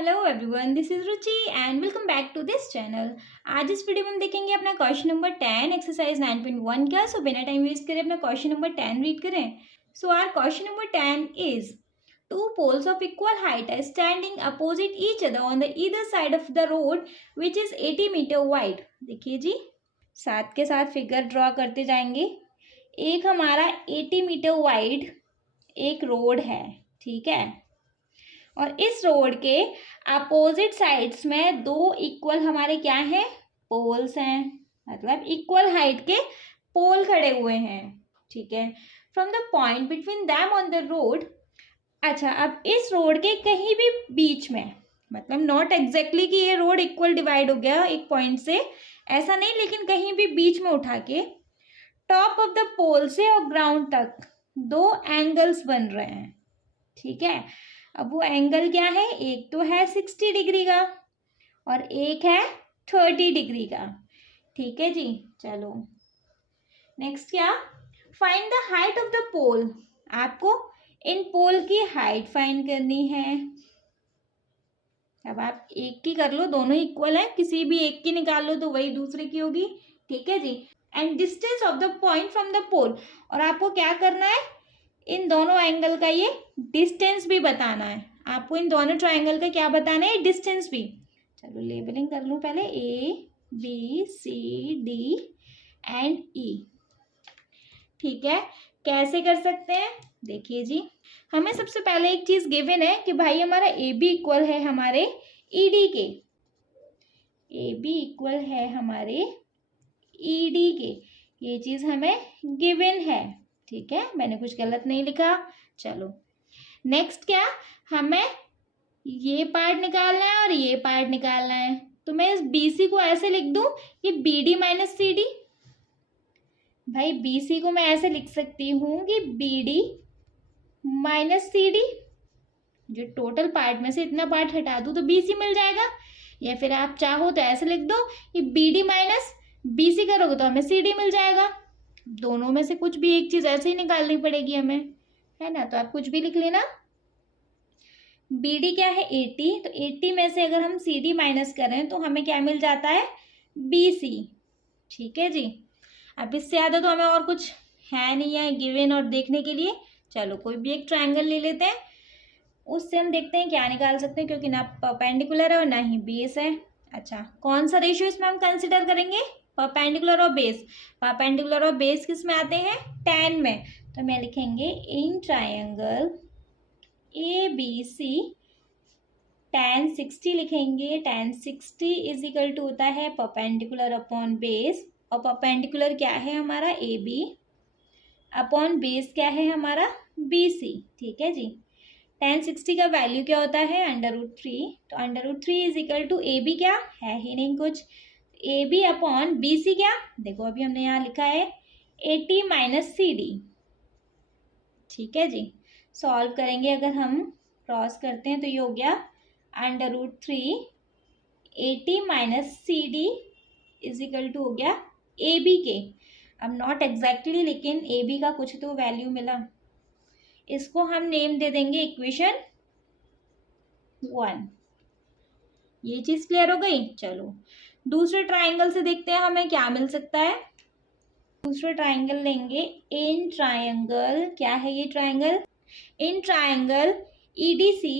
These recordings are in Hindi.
Hello everyone, this is Ruchi and welcome back to this channel. आज इस वीडियो में हम देखेंगे अपना क्वेश्चन नंबर 10 एक्सरसाइज 9.1 का। सो बिना टाइम वेस्ट करें अपना क्वेश्चन नंबर 10 रीड करें। So our question number 10 is two poles of equal height are standing opposite each other on the either side of the road which is 80 metre wide. देखिए जी, साथ के साथ फिगर ड्रॉ करते जाएंगे। एक हमारा 80 मीटर वाइड एक रोड है, ठीक है, और इस रोड के अपोजिट साइड्स में दो इक्वल हमारे क्या हैं, पोल्स हैं, मतलब इक्वल हाइट के पोल खड़े हुए हैं, ठीक है। From the point between them on the road. अच्छा, अब इस रोड के कहीं भी बीच में, मतलब नॉट एग्जैक्टली कि ये रोड इक्वल डिवाइड हो गया एक पॉइंट से, ऐसा नहीं, लेकिन कहीं भी बीच में उठा के टॉप ऑफ द पोल से और ग्राउंड तक दो एंगल्स बन रहे हैं, ठीक है। अब वो एंगल क्या है, एक तो है 60 डिग्री का और एक है 30 डिग्री का, ठीक है जी। चलो नेक्स्ट क्या, find the height of the pole. आपको इन पोल की हाइट फाइंड करनी है। अब आप एक की कर लो, दोनों इक्वल है, किसी भी एक की निकाल लो तो वही दूसरे की होगी, ठीक है जी। And distance of the point from the pole, और आपको क्या करना है, इन दोनों एंगल का ये डिस्टेंस भी बताना है। आपको इन दोनों ट्रायंगल का क्या बताना है, डिस्टेंस भी। चलो लेबलिंग कर लूँ पहले, A B C D and E, ठीक है। कैसे कर सकते हैं, देखिए जी, हमें सबसे पहले एक चीज गिवन है कि भाई हमारा ए बी इक्वल है हमारे ई डी के, ए बी इक्वल है हमारे ई डी के, ये चीज हमें गिवन है, ठीक है, मैंने कुछ गलत नहीं लिखा। चलो नेक्स्ट क्या, हमें ये पार्ट निकालना है और ये पार्ट निकालना है। तो मैं इस BC को ऐसे लिख दूं कि BD माइनस CD। भाई BC को मैं ऐसे लिख सकती हूँ कि BD माइनस CD, जो टोटल पार्ट में से इतना पार्ट हटा दूं तो BC मिल जाएगा। या फिर आप चाहो तो ऐसे लिख दो कि BD माइनस BC करोगे तो हमें CD मिल जाएगा। दोनों में से कुछ भी एक चीज ऐसे ही निकालनी पड़ेगी हमें, है ना। तो आप कुछ भी लिख लेना। BD क्या है 80, तो 80 में से अगर हम CD माइनस करें तो हमें क्या मिल जाता है, BC, ठीक है जी। अब इससे ज़्यादा तो हमें और कुछ है नहीं है गिवन और देखने के लिए। चलो कोई भी एक ट्रायंगल ले लेते हैं, उससे हम देखते हैं क्या निकाल सकते हैं, क्योंकि ना परपेंडिकुलर है और ना ही बेस है। अच्छा, कौन सा रेशियो इसमें हम कंसिडर करेंगे, परपेंडिकुलर और बेस। परपेंडिकुलर और बेस किस में आते हैं, tan में। तो मैं लिखेंगे in triangle A B C tan 60 लिखेंगे। tan 60 इज इक्वल टू होता है परपेंडिकुलर अपॉन बेस, और परपेंडिकुलर क्या है हमारा ए बी, अपॉन बेस क्या है हमारा BC, ठीक है जी। tan 60 का वैल्यू क्या होता है, √3। तो √3 is equal to A B, क्या है ही नहीं कुछ, ए बी अपॉन BC क्या, देखो अभी हमने यहाँ लिखा है 80 माइनस CD, ठीक है जी। सॉल्व करेंगे, अगर हम क्रॉस करते हैं तो ये हो गया √3 80 minus CD is equal to हो गया AB के। अब नॉट एग्जैक्टली, लेकिन AB का कुछ तो वैल्यू मिला, इसको हम नेम दे देंगे इक्वेशन 1। ये चीज क्लियर हो गई। चलो दूसरे ट्राइंगल से देखते हैं हमें क्या मिल सकता है। दूसरा ट्राइंगल लेंगे, इन ट्राइंगल, क्या है ये ट्राइंगल, इन ट्राइंगल EDC,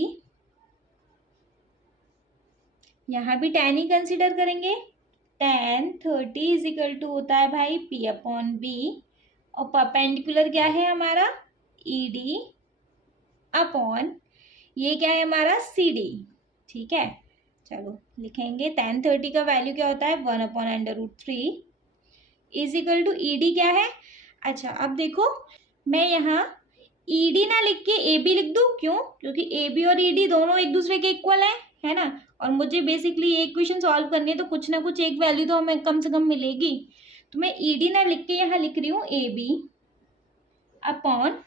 यहाँ भी tan ही कंसिडर करेंगे। tan 30 इज इक्वल टू होता है भाई P अपॉन B, और परपेंडिकुलर क्या है हमारा ED अपॉन ये क्या है हमारा CD, ठीक है। चलो लिखेंगे tan 30 का वैल्यू क्या होता है 1 upon √3 is equal to ED क्या है। अच्छा अब देखो, मैं यहाँ ED ना लिख के AB लिख दूँ, क्यों, क्योंकि AB और ED दोनों एक दूसरे के इक्वल है ना, और मुझे बेसिकली ये इक्वेशन सॉल्व करनी है, तो कुछ ना कुछ एक वैल्यू तो हमें कम से कम मिलेगी। तो मैं ED ना लिख के यहाँ लिख रही हूँ AB अपॉन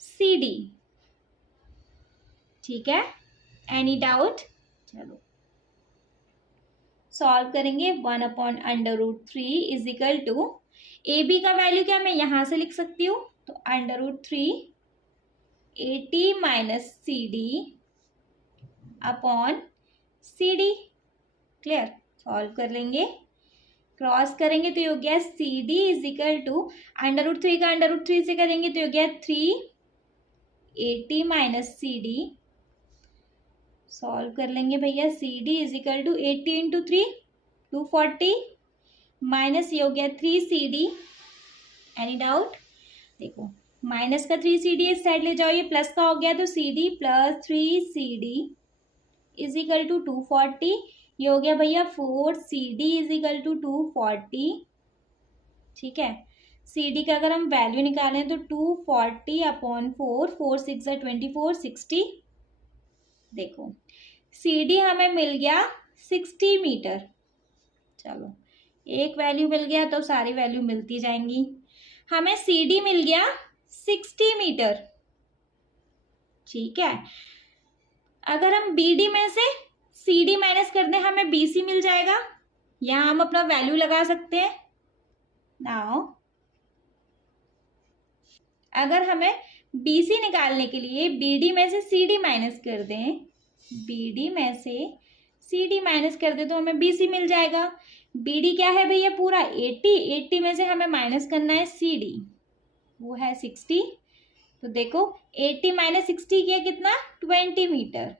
CD, ठीक है। एनी डाउट, चलो सॉल्व करेंगे। 1 upon √3 is equal to AB का वैल्यू क्या मैं यहाँ से लिख सकती हूँ, तो √3 80 minus CD upon C D. Clear, solve कर लेंगे, क्रॉस करेंगे तो ये हो गया C D is equal to √3 का √3 से करेंगे तो ये हो गया 380 माइनस सी डी। सॉल्व कर लेंगे भैया, C D is equal to 80 into 3 240 minus ये हो गया 3 सी डी। Any doubt? देखो माइनस का 3 सी डी इस साइड ले जाओ, ये प्लस का हो गया तो C D plus 3 C D is equal to 240। ये हो गया भैया 4 C D is equal to 240। ठीक है, सी डी का अगर हम वैल्यू निकालें तो 240 अपॉन 4, 4 6 24 60। देखो सी डी हमें मिल गया 60 मीटर। चलो एक वैल्यू मिल गया तो सारी वैल्यू मिलती जाएंगी। हमें सी डी मिल गया 60 मीटर। ठीक है, अगर हम बी डी में से सी डी माइनस कर दें हमें बी सी मिल जाएगा। यहाँ हम अपना वैल्यू लगा सकते हैं। नाउ अगर हमें बी सी निकालने के लिए बी डी में से सी डी माइनस कर दें, बी डी में से सी डी माइनस कर दें तो हमें बी सी मिल जाएगा। बी डी क्या है भैया पूरा 80, 80 में से हमें माइनस करना है सी डी, वो है 60। तो देखो 80 माइनस 60 किया कितना 20 मीटर।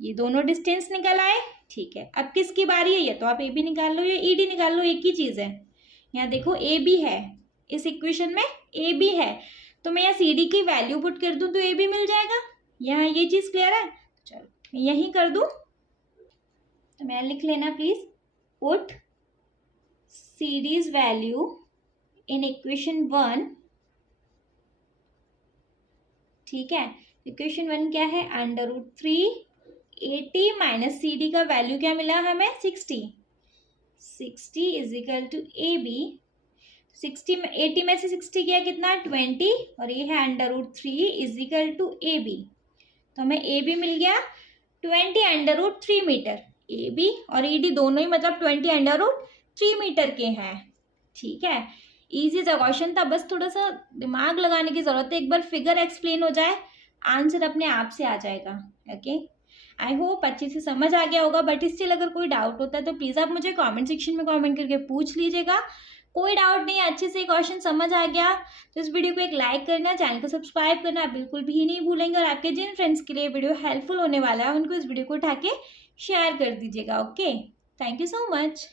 ये दोनों डिस्टेंस निकल आए। ठीक है, अब किसकी बारी है? ये तो आप ए बी निकाल लो या ई डी निकाल लो, एक ही चीज़ है। यहाँ देखो ए बी है, इस इक्वेशन में ए बी है, तो मैं यहाँ सी डी की वैल्यू पुट कर दूँ तो ए बी मिल जाएगा। यहाँ ये चीज़ क्लियर है? चलो यहीं कर दूँ, तो मैं लिख लेना please, put C D's value in equation 1। ठीक है, इक्वेशन 1 क्या है? √380 माइनस सी डी का वैल्यू क्या मिला हमें 60। 60 is equal to A B. 60 में 80 में से 60 किया कितना 20, और ये है √3 is equal to A B. तो हमें ए बी मिल गया 20 √3 मीटर। ए बी और ई डी दोनों ही मतलब 20 √3 मीटर के हैं। ठीक है, इजी सा क्वेश्चन था, बस थोड़ा सा दिमाग लगाने की जरूरत है। एक बार फिगर एक्सप्लेन हो जाए आंसर अपने आप से आ जाएगा। ओके, आई होप अच्छे से समझ आ गया होगा, बट स्टिल अगर कोई डाउट होता है तो प्लीज़ आप मुझे कमेंट सेक्शन में कमेंट करके पूछ लीजिएगा। कोई डाउट नहीं, अच्छे से क्वेश्चन समझ आ गया तो इस वीडियो को एक लाइक करना, चैनल को सब्सक्राइब करना बिल्कुल भी नहीं भूलेंगे, और आपके जिन फ्रेंड्स के लिए वीडियो हेल्पफुल होने वाला है उनको इस वीडियो को उठा के शेयर कर दीजिएगा। Okay, thank you so much.